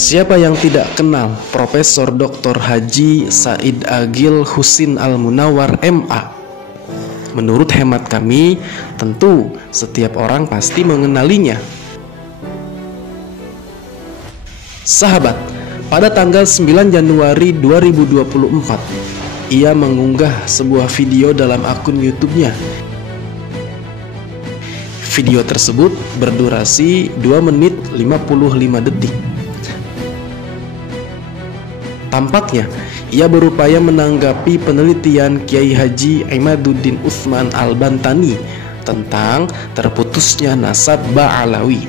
Siapa yang tidak kenal Profesor Dr. Haji Said Aqil Husin Al-Munawwar MA? Menurut hemat kami, tentu setiap orang pasti mengenalinya. Sahabat, pada tanggal 9 Januari 2024, ia mengunggah sebuah video dalam akun YouTube-nya. Video tersebut berdurasi 2 menit 55 detik. Tampaknya ia berupaya menanggapi penelitian Kiai Haji Imaduddin Utsman Al-Bantani tentang terputusnya nasab Ba'alawi.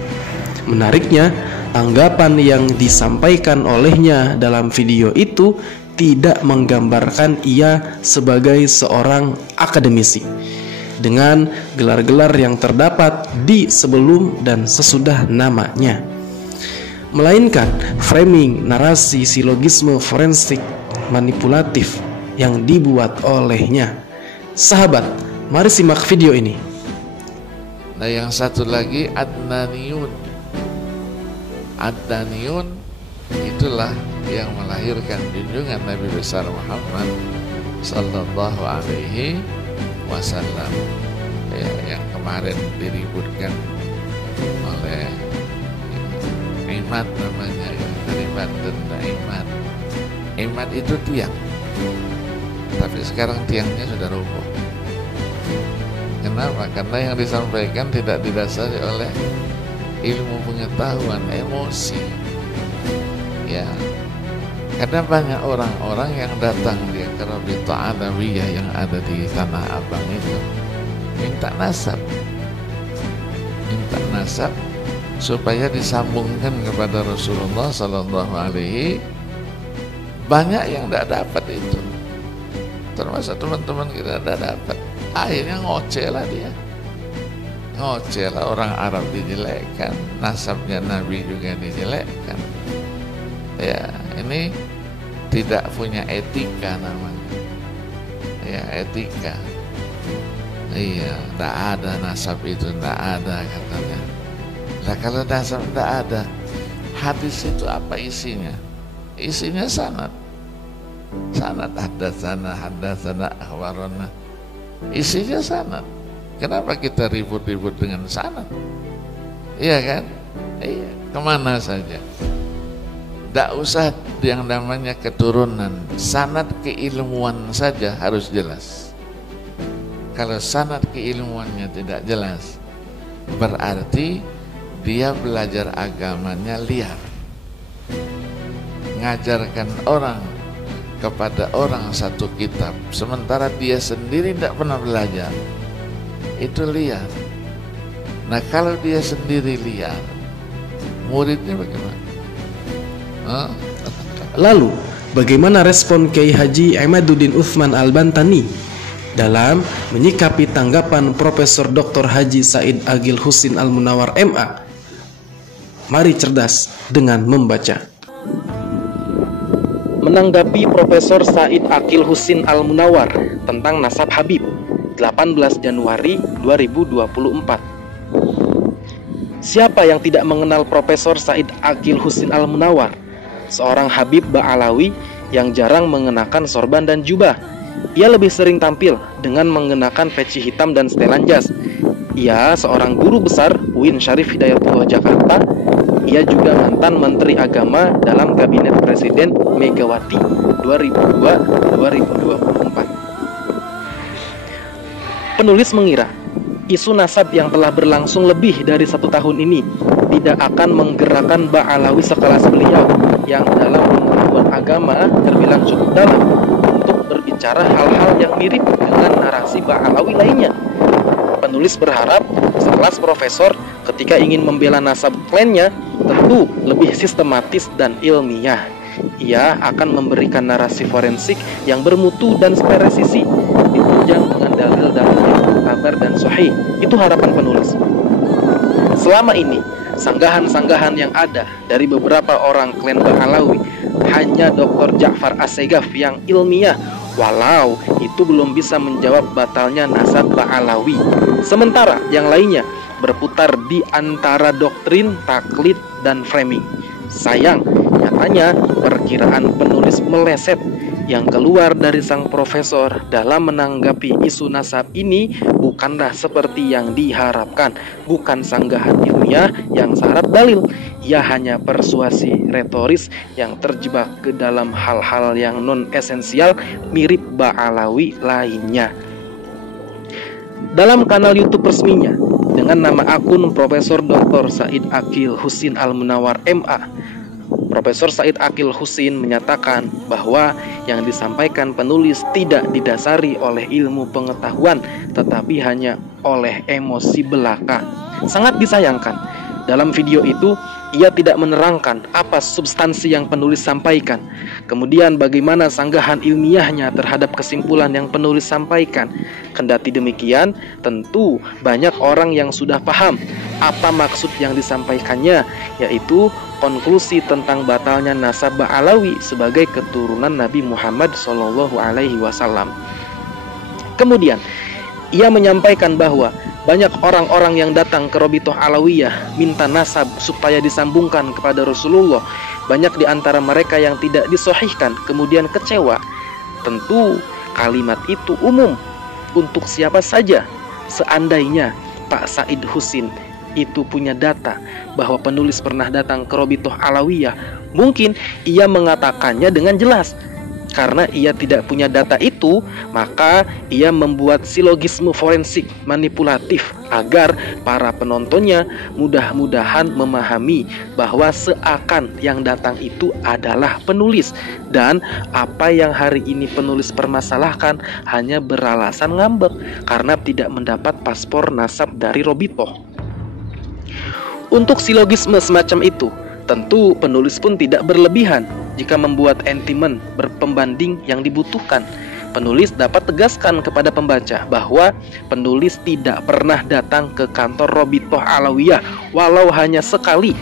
Menariknya, tanggapan yang disampaikan olehnya dalam video itu tidak menggambarkan ia sebagai seorang akademisi dengan gelar-gelar yang terdapat di sebelum dan sesudah namanya, melainkan framing narasi silogisme forensik manipulatif yang dibuat olehnya. Sahabat, mari simak video ini. Nah, yang satu lagi Adnaniyun. Adnaniyun itulah yang melahirkan junjungan Nabi besar Muhammad sallallahu alaihi wasallam, ya, yang kemarin diributkan oleh Imad namanya, ya, dari Banten. Imad. Imad itu tiang, tapi sekarang tiangnya sudah roboh. Kenapa? Karena yang disampaikan tidak didasari oleh ilmu pengetahuan, emosi. Ya, karena banyak orang-orang yang datang di Rabita Alawiyah yang ada di Tanah Abang itu minta nasab supaya disambungkan kepada Rasulullah Sallallahu Alaihi. Banyak yang tidak dapat itu, termasuk teman-teman kita tidak dapat. Akhirnya ngoceh lah dia, ngoceh lah. Orang Arab dijelekkan, nasabnya Nabi juga dijelekkan. Ya, ini tidak punya etika namanya. Ya, etika. Iya, tidak ada nasab itu, tidak ada katanya. Nah, kalau nasab tidak ada, hadis itu apa isinya? Isinya sanad haddatsana akhbarana. Isinya sanad. Kenapa kita ribut-ribut dengan sanad? Iya kan? Iya, kemana saja. Tidak usah yang namanya keturunan. Sanad keilmuan saja harus jelas. Kalau sanad keilmuannya tidak jelas, berarti dia belajar agamanya liar, ngajarkan orang kepada orang satu kitab, sementara dia sendiri tidak pernah belajar. Itu liar. Nah, kalau dia sendiri liar, muridnya bagaimana? Lalu, bagaimana respon Kiai Haji Imaduddin Utsman Al-Bantani dalam menyikapi tanggapan Profesor Dr. Haji Said Aqil Husin Al-Munawwar MA? Mari cerdas dengan membaca. Menanggapi Profesor Said Aqil Husin Al-Munawwar tentang nasab Habib, 18 Januari 2024. Siapa yang tidak mengenal Profesor Said Aqil Husin Al-Munawwar, seorang Habib Ba'alawi yang jarang mengenakan sorban dan jubah. Ia lebih sering tampil dengan mengenakan peci hitam dan setelan jas. Ia seorang guru besar UIN Syarif Hidayatullah Jakarta. Ia juga mantan Menteri Agama dalam Kabinet Presiden Megawati 2002-2024. Penulis mengira isu nasab yang telah berlangsung lebih dari 1 tahun ini tidak akan menggerakkan Ba'alawi sekelas beliau yang dalam pengetahuan agama terbilang cukup dalam untuk berbicara hal-hal yang mirip dengan narasi Ba'alawi lainnya. Penulis berharap sekelas profesor ketika ingin membela nasab klannya tentu lebih sistematis dan ilmiah. Ia akan memberikan narasi forensik yang bermutu dan presisi, ditunjang dengan dalil-dalil yang muktabar dan sahih. Itu harapan penulis. Selama ini, sanggahan-sanggahan yang ada dari beberapa orang klan Ba'alawi hanya Dr. Ja'far Assegaf yang ilmiah, walau itu belum bisa menjawab batalnya nasab Ba'alawi. Sementara yang lainnya berputar di antara doktrin, taklid, dan framing. Sayang, nyatanya perkiraan penulis meleset. Yang keluar dari sang profesor dalam menanggapi isu nasab ini bukanlah seperti yang diharapkan, bukan sanggahan ilmiah yang syarat dalil. Ia hanya persuasi retoris yang terjebak ke dalam hal-hal yang non-esensial mirip Ba'alawi lainnya. Dalam kanal YouTube resminya dengan nama akun Profesor Dr. Said Aqil Husin Al-Munawar MA, Profesor Said Aqil Husin menyatakan bahwa yang disampaikan penulis tidak didasari oleh ilmu pengetahuan, tetapi hanya oleh emosi belaka. Sangat disayangkan, dalam video itu ia tidak menerangkan apa substansi yang penulis sampaikan. Kemudian bagaimana sanggahan ilmiahnya terhadap kesimpulan yang penulis sampaikan. Kendati demikian, tentu banyak orang yang sudah paham apa maksud yang disampaikannya, yaitu konklusi tentang batalnya nasab Ba'alawi sebagai keturunan Nabi Muhammad SAW. Kemudian ia menyampaikan bahwa banyak orang-orang yang datang ke Robitoh Alawiyah minta nasab supaya disambungkan kepada Rasulullah. Banyak di antara mereka yang tidak disahihkan kemudian kecewa. Tentu kalimat itu umum untuk siapa saja. Seandainya Pak Said Husin itu punya data bahwa penulis pernah datang ke Robitoh Alawiyah, mungkin ia mengatakannya dengan jelas. Karena ia tidak punya data itu, maka ia membuat silogisme forensik manipulatif agar para penontonnya mudah-mudahan memahami bahwa seakan yang datang itu adalah penulis, dan apa yang hari ini penulis permasalahkan hanya beralasan ngambek karena tidak mendapat paspor nasab dari Robitoh. Untuk silogisme semacam itu, tentu penulis pun tidak berlebihan jika membuat entimen berpembanding yang dibutuhkan. Penulis dapat tegaskan kepada pembaca bahwa penulis tidak pernah datang ke kantor Robitoh Alawiyah walau hanya sekali.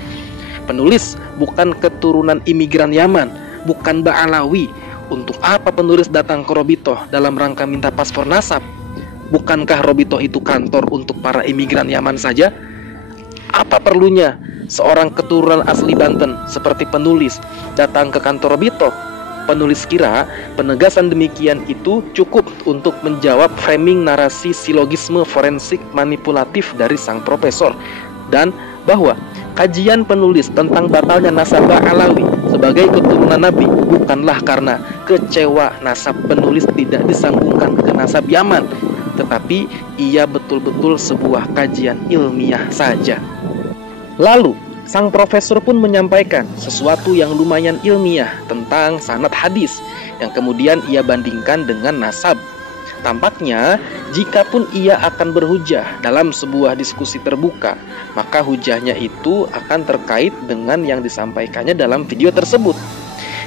Penulis bukan keturunan imigran Yaman, bukan Ba'alawi. Untuk apa penulis datang ke Robitoh dalam rangka minta paspor nasab? Bukankah Robitoh itu kantor untuk para imigran Yaman saja? Apa perlunya seorang keturunan asli Banten seperti penulis datang ke kantor Robitoh? Penulis kira penegasan demikian itu cukup untuk menjawab framing narasi silogisme forensik manipulatif dari sang profesor, dan bahwa kajian penulis tentang batalnya nasab Ba'alawi sebagai keturunan Nabi bukanlah karena kecewa nasab penulis tidak disambungkan ke nasab Yaman, tetapi ia betul-betul sebuah kajian ilmiah saja. Lalu, sang profesor pun menyampaikan sesuatu yang lumayan ilmiah tentang sanad hadis yang kemudian ia bandingkan dengan nasab. Tampaknya, jikapun ia akan berhujah dalam sebuah diskusi terbuka, maka hujahnya itu akan terkait dengan yang disampaikannya dalam video tersebut,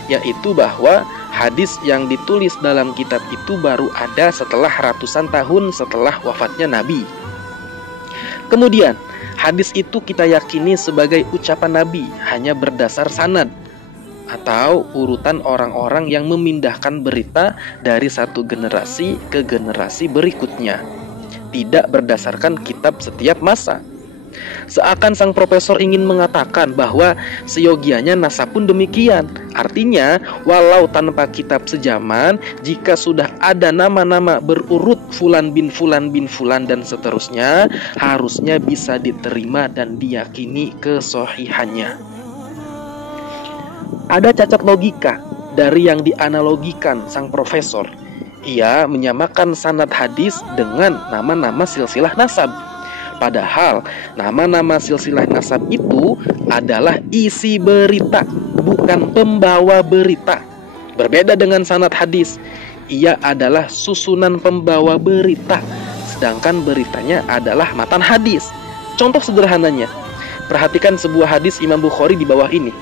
yaitu bahwa hadis yang ditulis dalam kitab itu baru ada setelah ratusan tahun setelah wafatnya Nabi. Kemudian, hadis itu kita yakini sebagai ucapan Nabi hanya berdasar sanad atau urutan orang-orang yang memindahkan berita dari satu generasi ke generasi berikutnya, tidak berdasarkan kitab setiap masa. Seakan sang profesor ingin mengatakan bahwa seyogianya nasab pun demikian. Artinya, walau tanpa kitab sejaman, jika sudah ada nama-nama berurut Fulan bin Fulan bin Fulan dan seterusnya, harusnya bisa diterima dan diyakini kesohihannya. Ada cacat logika dari yang dianalogikan sang profesor. Ia menyamakan sanad hadis dengan nama-nama silsilah nasab. Padahal nama-nama silsilah nasab itu adalah isi berita, bukan pembawa berita. Berbeda dengan sanad hadis, ia adalah susunan pembawa berita, sedangkan beritanya adalah matan hadis. Contoh sederhananya, perhatikan sebuah hadis Imam Bukhari di bawah ini.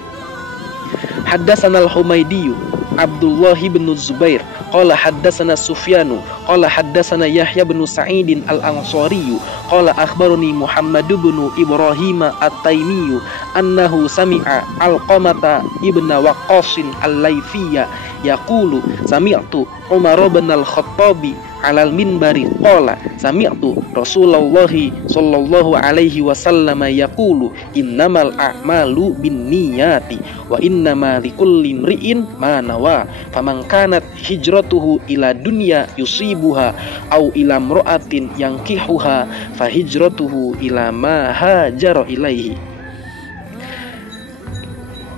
Haddatsana al-Humaydi Abdullah bin Zubair qala haddatsana Sufyanu qala haddatsana Yahya bin Sa'id al-Ansari qala akhbarani Muhammad bin Ibrahim at-Taimi annahu sami'a Alqamah ibn Waqqas al-Laifiyya yaqulu sami'tu Umar bin al-Khattabi alal minbari qala sami'tu Rasulullah sallallahu alaihi wasallam yaqulu innamal a'malu binniyati wa innama likulli imri'in ma nawa faman kanat hijratuhu ila dunya yusibuha au ila imra'atin yankihuha fa hijratuhu ila ma hajara ilaihi.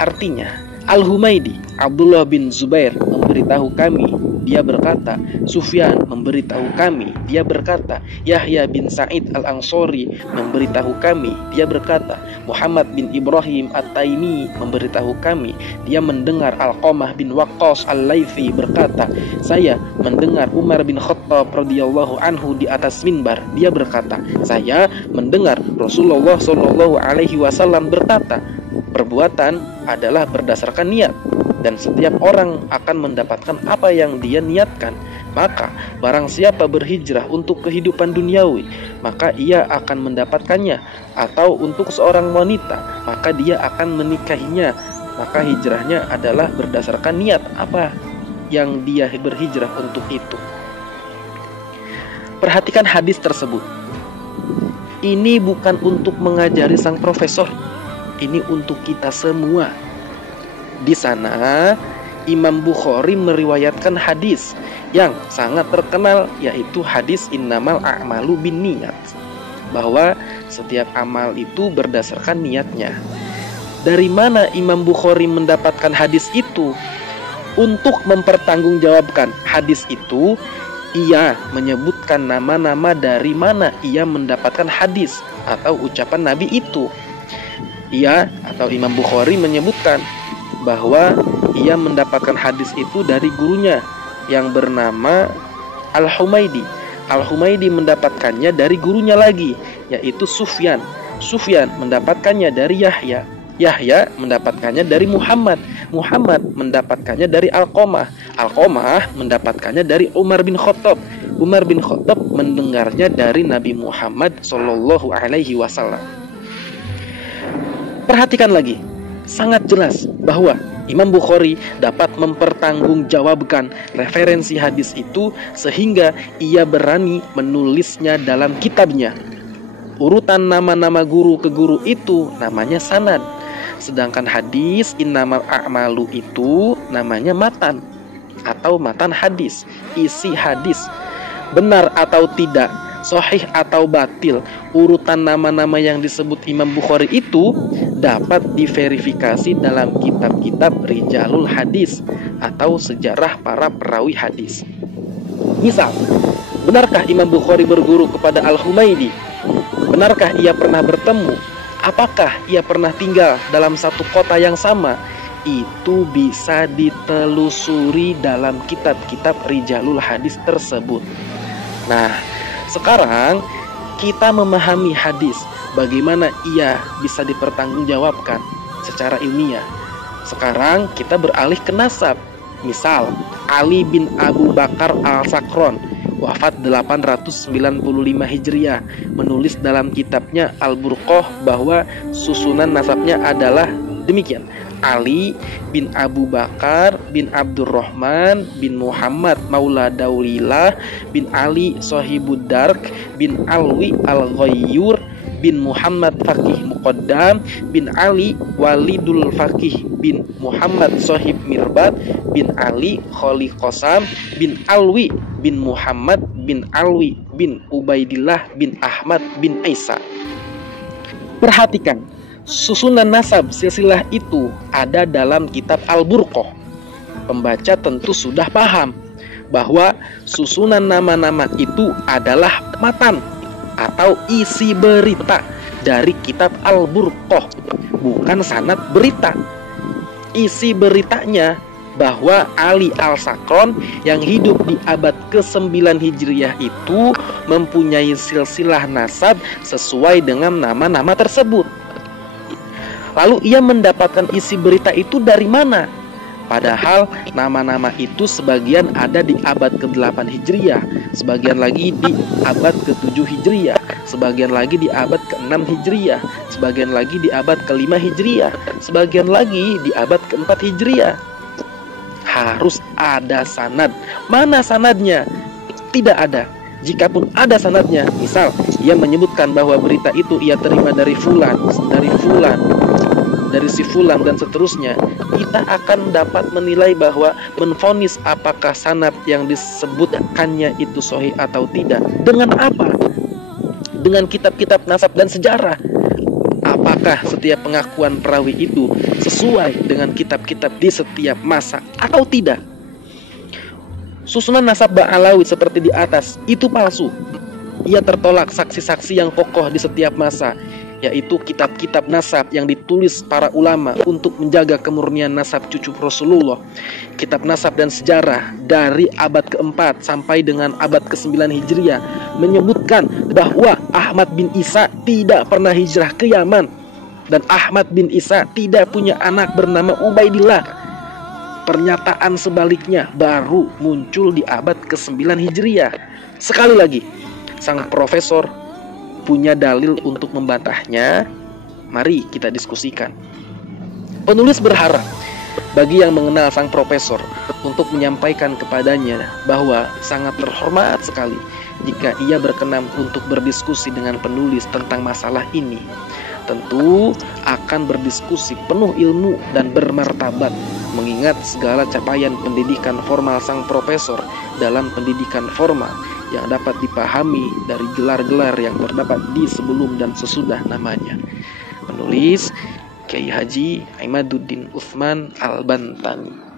Artinya, Al-Humaidi Abdullah bin Zubair memberitahu kami, dia berkata, Sufyan memberitahu kami, dia berkata, Yahya bin Sa'id Al-Ansori memberitahu kami, dia berkata, Muhammad bin Ibrahim At-Taimi memberitahu kami, dia mendengar Alqamah bin Waqqas Al-Laythi berkata, saya mendengar Umar bin Khattab radhiyallahu anhu di atas minbar, dia berkata, saya mendengar Rasulullah sallallahu alaihi wasallam berkata, perbuatan adalah berdasarkan niat, dan setiap orang akan mendapatkan apa yang dia niatkan. Maka barang siapa berhijrah untuk kehidupan duniawi, maka ia akan mendapatkannya, atau untuk seorang wanita, maka dia akan menikahinya. Maka hijrahnya adalah berdasarkan niat apa yang dia berhijrah untuk itu. Perhatikan hadis tersebut. Ini bukan untuk mengajari sang profesor, ini untuk kita semua. Di sana Imam Bukhari meriwayatkan hadis yang sangat terkenal, yaitu hadis innamal a'malu binniyat, bahwa setiap amal itu berdasarkan niatnya. Dari mana Imam Bukhari mendapatkan hadis itu? Untuk mempertanggungjawabkan hadis itu, ia menyebutkan nama-nama dari mana ia mendapatkan hadis atau ucapan Nabi itu. Ia atau Imam Bukhari menyebutkan bahwa ia mendapatkan hadis itu dari gurunya yang bernama Al-Humaidi. Al-Humaidi mendapatkannya dari gurunya lagi, yaitu Sufyan. Sufyan mendapatkannya dari Yahya. Yahya mendapatkannya dari Muhammad. Muhammad mendapatkannya dari Alqamah. Alqamah mendapatkannya dari Umar bin Khattab. Umar bin Khattab mendengarnya dari Nabi Muhammad sallallahu alaihi wasallam. Perhatikan lagi, sangat jelas bahwa Imam Bukhari dapat mempertanggungjawabkan referensi hadis itu sehingga ia berani menulisnya dalam kitabnya. Urutan nama-nama guru ke guru itu namanya sanad, sedangkan hadis innamal a'malu itu namanya matan atau matan hadis, isi hadis. Benar atau tidak, sahih atau batil, urutan nama-nama yang disebut Imam Bukhari itu dapat diverifikasi dalam kitab-kitab Rijalul Hadis atau sejarah para perawi hadis. Misal, benarkah Imam Bukhari berguru kepada Al-Humaidi? Benarkah ia pernah bertemu? Apakah ia pernah tinggal dalam satu kota yang sama? Itu bisa ditelusuri dalam kitab-kitab Rijalul Hadis tersebut. Nah, sekarang kita memahami hadis, bagaimana ia bisa dipertanggungjawabkan secara ilmiah. Sekarang kita beralih ke nasab. Misal, Ali bin Abu Bakar Al-Sakron, wafat 895 Hijriah, menulis dalam kitabnya Al-Burqah bahwa susunan nasabnya adalah demikian: Ali bin Abu Bakar bin Abdurrahman bin Muhammad Maula Daulilah bin Ali Sohibud Dark bin Alwi Al-Ghayyur bin Muhammad Faqih Muqaddam bin Ali Walidul Faqih bin Muhammad Sohib Mirbat bin Ali Kholi Qasam bin Alwi bin Muhammad bin Alwi bin Ubaidillah bin Ahmad bin Aisyah. Perhatikan, susunan nasab silsilah itu ada dalam kitab Al-Burqah. Pembaca tentu sudah paham bahwa susunan nama-nama itu adalah matan atau isi berita dari kitab Al-Burqah, bukan sanad berita. Isi beritanya bahwa Ali Al-Sakron yang hidup di abad ke-9 Hijriah itu mempunyai silsilah nasab sesuai dengan nama-nama tersebut. Lalu ia mendapatkan isi berita itu dari mana? Padahal nama-nama itu sebagian ada di abad ke-8 Hijriah, sebagian lagi di abad ke-7 Hijriah, sebagian lagi di abad ke-6 Hijriah, sebagian lagi di abad ke-5 Hijriah, sebagian lagi di abad ke-4 Hijriah. Harus ada sanad. Mana sanadnya? tidak ada. Jikapun ada sanadnya, misal ia menyebutkan bahwa berita itu ia terima dari fulan, dari si fulan dan seterusnya, kita akan dapat menilai bahwa menvonis apakah sanad yang disebutkannya itu sahih atau tidak. Dengan apa? Dengan kitab-kitab nasab dan sejarah. Apakah setiap pengakuan perawi itu sesuai dengan kitab-kitab di setiap masa atau tidak? Susunan nasab Ba'alawi seperti di atas itu palsu. Ia tertolak saksi-saksi yang kokoh di setiap masa, yaitu kitab-kitab nasab yang ditulis para ulama untuk menjaga kemurnian nasab cucu Rasulullah. Kitab nasab dan sejarah dari abad ke-4 sampai dengan abad ke-9 Hijriah menyebutkan bahwa Ahmad bin Isa tidak pernah hijrah ke Yaman, dan Ahmad bin Isa tidak punya anak bernama Ubaidillah. Pernyataan sebaliknya baru muncul di abad ke-9 Hijriah. Sekali lagi, sang profesor punya dalil untuk membantahnya. Mari kita diskusikan. Penulis berharap bagi yang mengenal sang profesor untuk menyampaikan kepadanya bahwa sangat terhormat sekali jika ia berkenan untuk berdiskusi dengan penulis tentang masalah ini. Tentu akan berdiskusi penuh ilmu dan bermartabat, mengingat segala capaian pendidikan formal sang profesor dalam pendidikan formal yang dapat dipahami dari gelar-gelar yang terdapat di sebelum dan sesudah namanya. Penulis Kiai Haji Imaduddin Utsman Al-Bantani.